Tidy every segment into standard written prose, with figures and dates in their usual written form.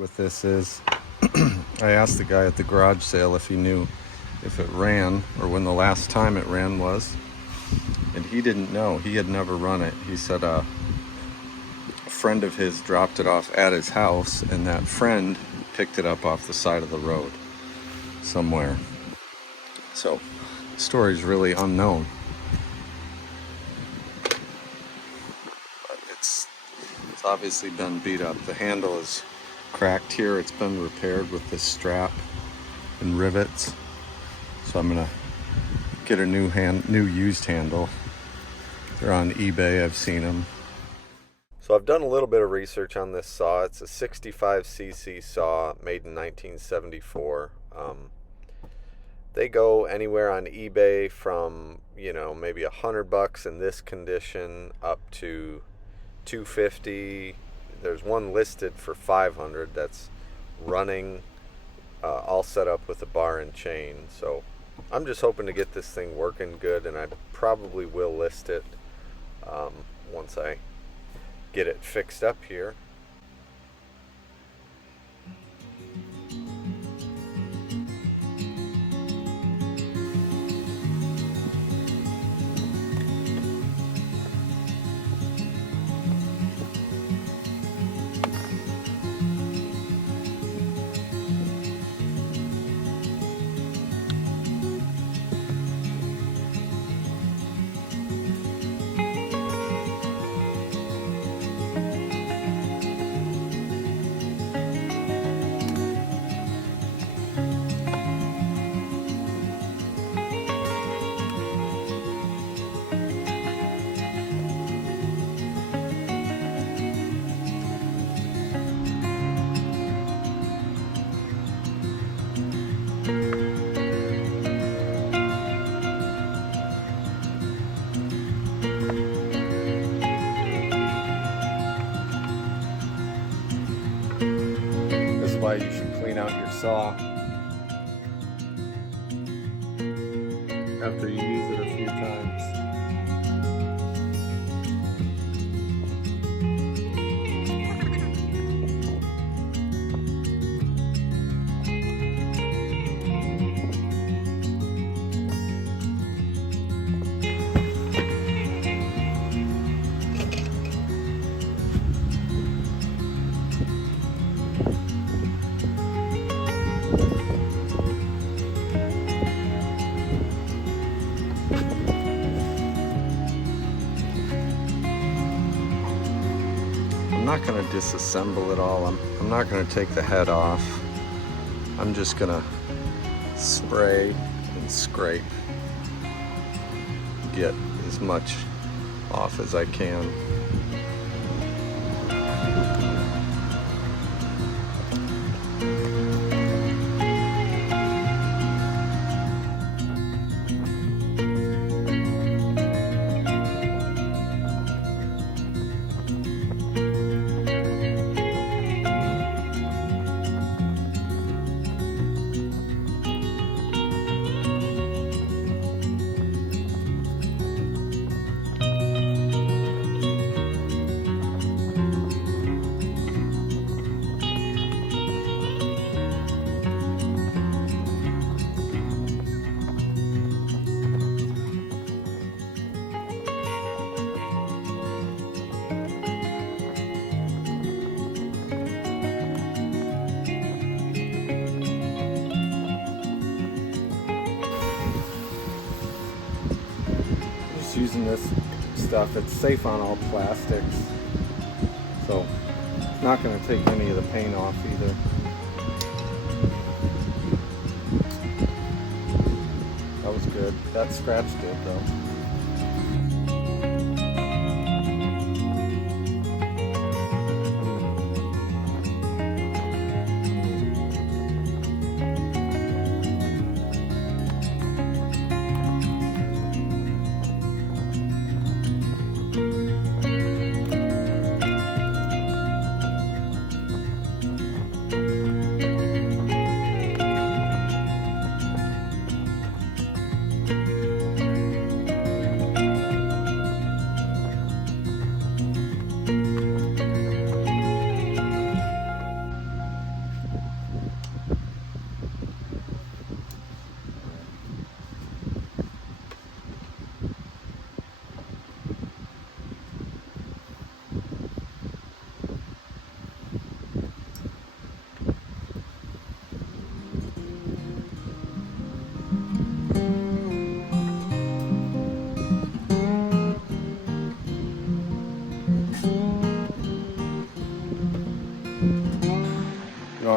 with this is I asked the guy at the garage sale if he knew if it ran or when the last time it ran was, and he didn't know. He had never run it. He said a friend of his dropped it off at his house, and that friend picked it up off the side of the road somewhere. So the story's really unknown. But it's obviously been beat up. The handle is cracked here. It's been repaired with this strap and rivets. So I'm gonna get a new used handle. They're on eBay. I've seen them. So I've done a little bit of research on this saw. It's a 65cc saw made in 1974. They go anywhere on eBay from, maybe $100 in this condition up to $250. There's one listed for $500 that's running, all set up with a bar and chain. So I'm just hoping to get this thing working good, and I probably will list it once I get it fixed up here. Why you should clean out your saw after you use it a few times. I'm not going to disassemble it all. I'm not going to take the head off. I'm just going to spray and scrape, get as much off as I can. Using this stuff, it's safe on all plastics, so it's not going to take any of the paint off either. That was good. That scratched good though.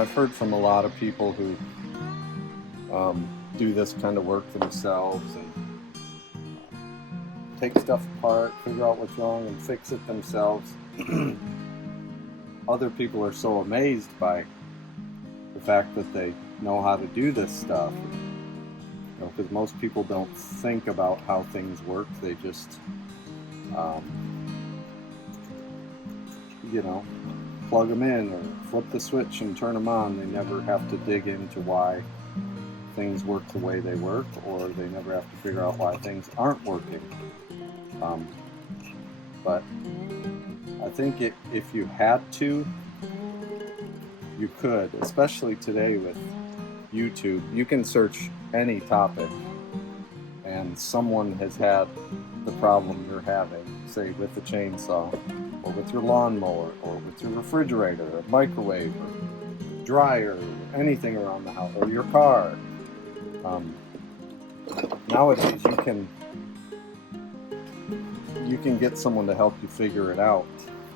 I've heard from a lot of people who do this kind of work themselves and take stuff apart, figure out what's wrong, and fix it themselves. Other people are so amazed by the fact that they know how to do this stuff. Because most people don't think about how things work. They just, plug them in or flip the switch and turn them on. They never have to dig into why things work the way they work, or they never have to figure out why things aren't working. But I think if you had to, you could, especially today with YouTube. You can search any topic and someone has had the problem you're having, say with the chainsaw, or with your lawnmower, or with your refrigerator, or microwave, or dryer, or anything around the house, or your car. Nowadays you can get someone to help you figure it out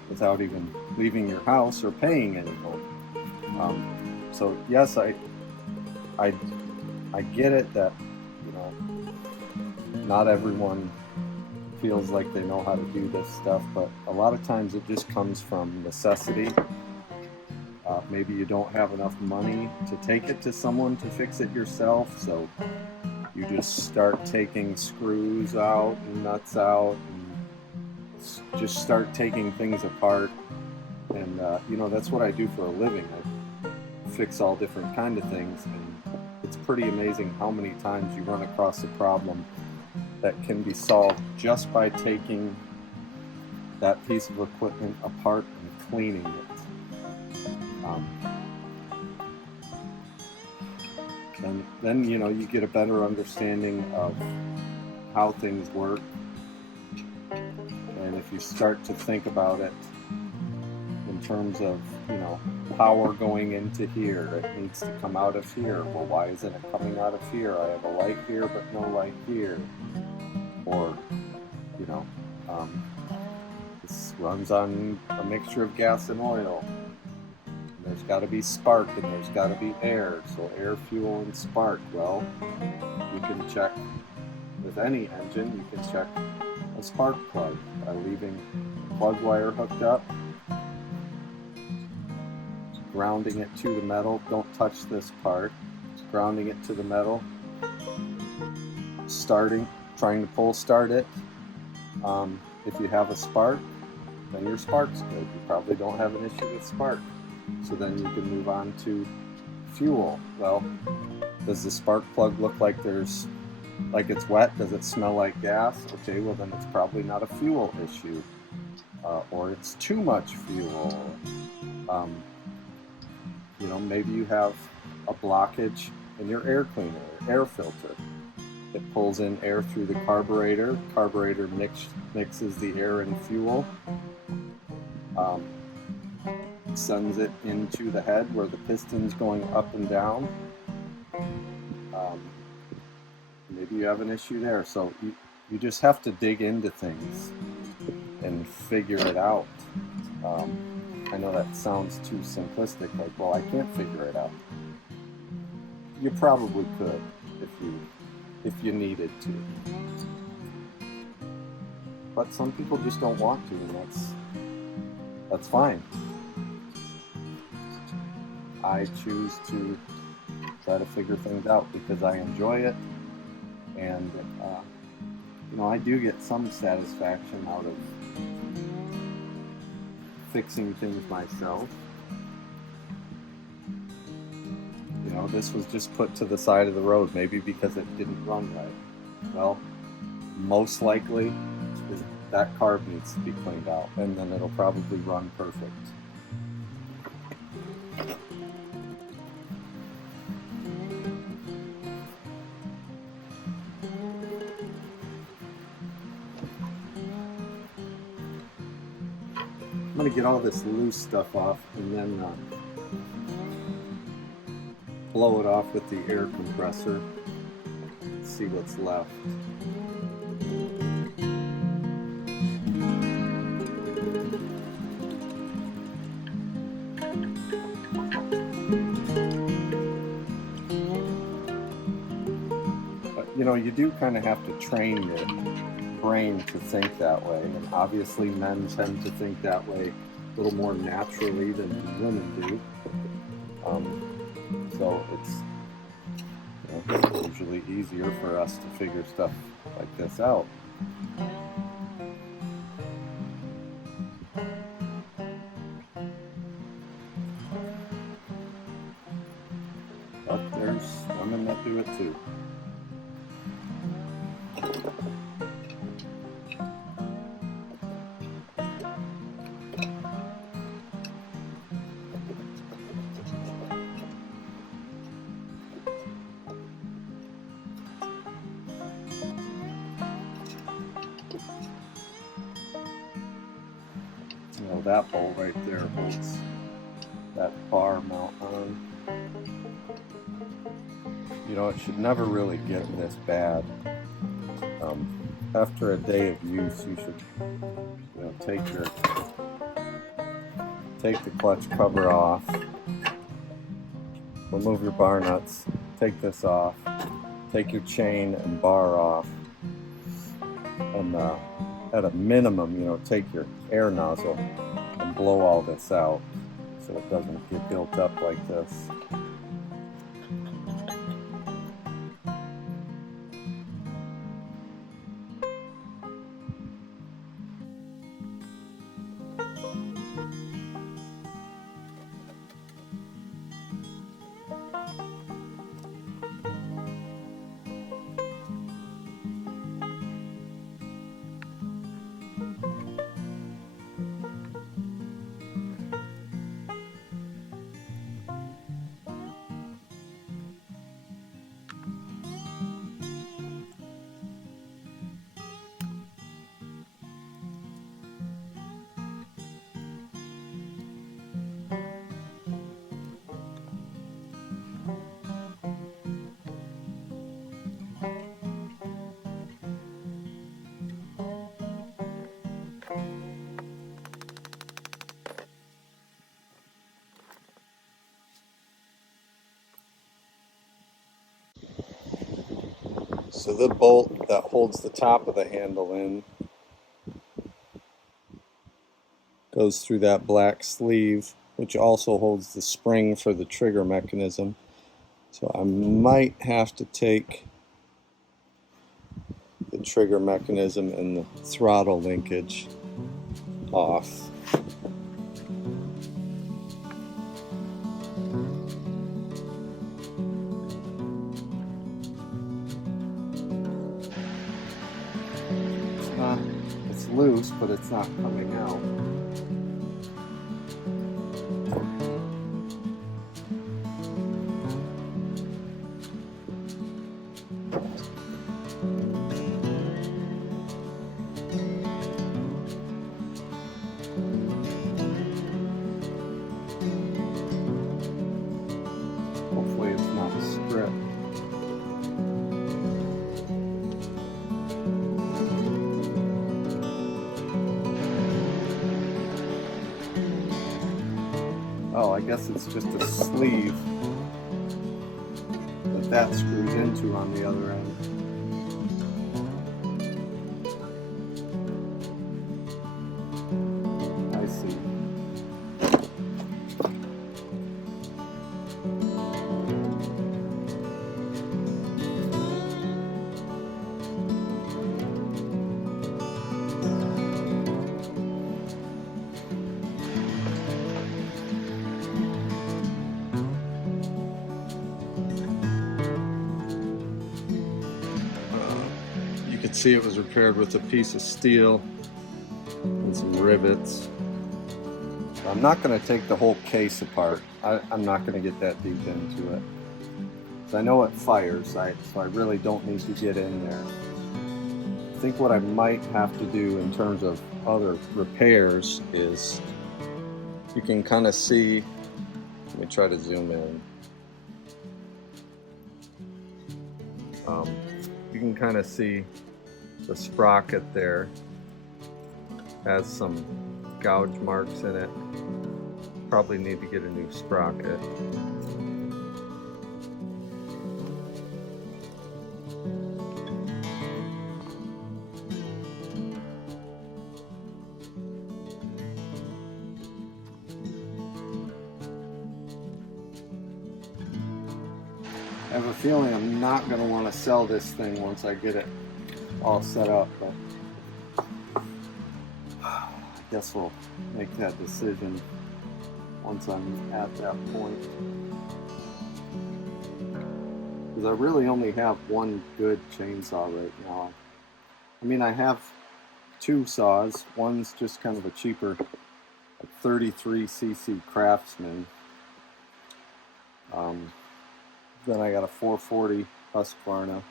without even leaving your house or paying anyone. So yes, I get it that not everyone feels like they know how to do this stuff, but a lot of times it just comes from necessity. Maybe you don't have enough money to take it to someone to fix it yourself, so you just start taking screws out and nuts out and just start taking things apart. And that's what I do for a living. I fix all different kind of things, and it's pretty amazing how many times you run across a problem that can be solved just by taking that piece of equipment apart and cleaning it. And then you get a better understanding of how things work, and if you start to think about it in terms of power going into here, it needs to come out of here. Well, why isn't it coming out of here? I have a light here but no light here. Or this runs on a mixture of gas and oil. There's got to be spark and there's got to be air. So air, fuel, and spark. Well, you can check with any engine. You can check a spark plug by leaving the plug wire hooked up, grounding it to the metal. Don't touch this part. Grounding it to the metal. Trying to pull start it. If you have a spark, then your spark's good. You probably don't have an issue with spark. So then you can move on to fuel. Well, does the spark plug look like it's wet? Does it smell like gas? Okay, well then it's probably not a fuel issue. Or it's too much fuel. Maybe you have a blockage in your air cleaner, air filter. It pulls in air through the carburetor. Carburetor mixes the air and fuel. Sends it into the head where the piston's going up and down. Maybe you have an issue there. So you just have to dig into things and figure it out. I know that sounds too simplistic, like, well, I can't figure it out. You probably could if you needed to. But some people just don't want to, and that's fine. I choose to try to figure things out because I enjoy it, and I do get some satisfaction out of fixing things myself. This was just put to the side of the road, maybe because it didn't run right. Well, most likely that carb needs to be cleaned out, and then it'll probably run perfect. I'm going to get all this loose stuff off and then blow it off with the air compressor. See what's left. you know, you do kind of have to train your brain to think that way, and obviously men tend to think that way a little more naturally than women do. So it's, you know, usually easier for us to figure stuff like this out. But there's women that do it too. You know, that bolt right there holds that bar mount on. You know, it should never really get this bad. After a day of use, you should, you know, take the clutch cover off, remove your bar nuts, take this off, take your chain and bar off, and at a minimum, you know, take your air nozzle and blow all this out so it doesn't get built up like this. So the bolt that holds the top of the handle in goes through that black sleeve, which also holds the spring for the trigger mechanism. So I might have to take the trigger mechanism and the throttle linkage off. It's loose, but it's not coming out. Hopefully it's not a strip. Oh, I guess it's just a sleeve that screws into on the other end. I see. You can see it was repaired with a piece of steel and some rivets. I'm not going to take the whole case apart. I'm not going to get that deep into it. I know it fires, so I really don't need to get in there. I think what I might have to do in terms of other repairs is, you can kind of see, let me try to zoom in. You can kind of see the sprocket there has some gouge marks in it. Probably need to get a new sprocket. I have a feeling I'm not going to want to sell this thing once I get it all set up, but I guess we'll make that decision once I'm at that point. Because I really only have one good chainsaw right now. I mean, I have two saws. One's just kind of a cheaper 33cc Craftsman. Then I got a 440 Husqvarna.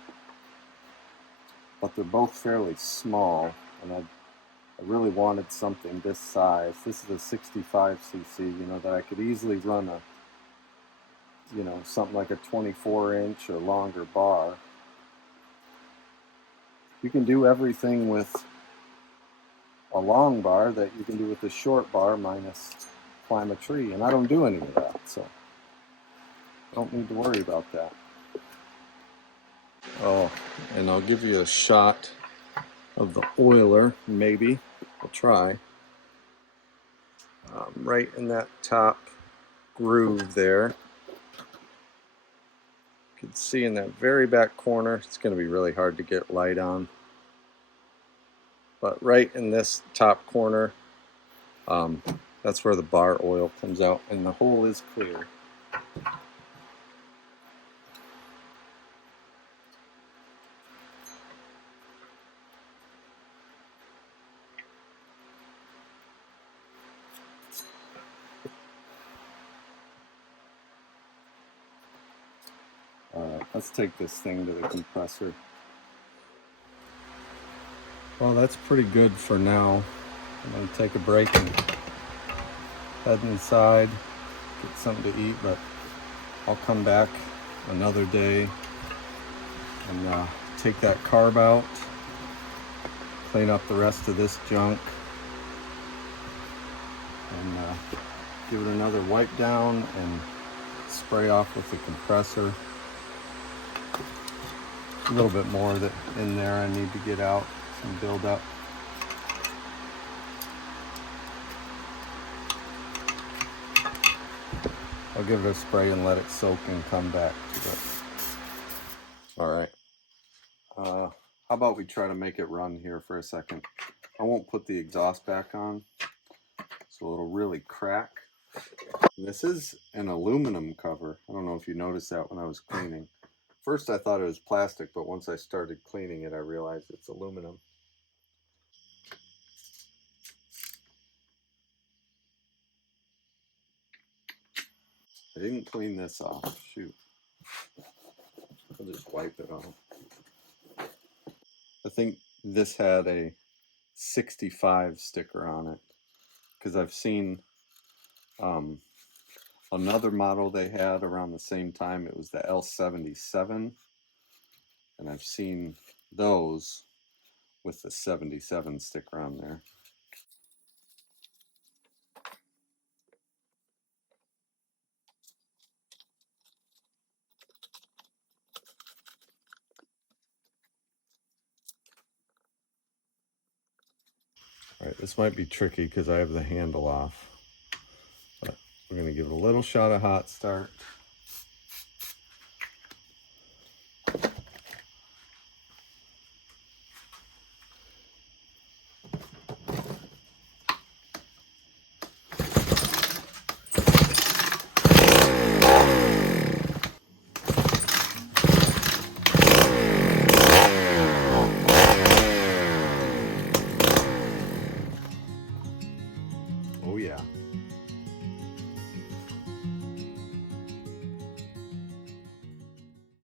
But they're both fairly small, and I really wanted something this size. This is a 65cc, you know, that I could easily run a, you know, something like a 24-inch or longer bar. You can do everything with a long bar that you can do with a short bar minus climb a tree, and I don't do any of that, so I don't need to worry about that. Oh, and I'll give you a shot of the oiler, maybe. I'll try. Right in that top groove there. You can see in that very back corner, it's going to be really hard to get light on. But right in this top corner, that's where the bar oil comes out, and the hole is clear. Alright, let's take this thing to the compressor. Well, that's pretty good for now. I'm going to take a break and head inside, get something to eat, but I'll come back another day and take that carb out, clean up the rest of this junk, and give it another wipe down and spray off with the compressor. A little bit more that in there I need to get out and build up. I'll give it a spray and let it soak and come back to it. Alright. How about we try to make it run here for a second. I won't put the exhaust back on, so it'll really crack. This is an aluminum cover. I don't know if you noticed that when I was cleaning. First I thought it was plastic, but once I started cleaning it, I realized it's aluminum. I didn't clean this off. Shoot. I'll just wipe it off. I think this had a 65 sticker on it, because I've seen another model they had around the same time. It was the L67, and I've seen those with the 77 sticker on there. Alright, this might be tricky because I have the handle off, but we're going to give it a little shot of hot start. Oh yeah.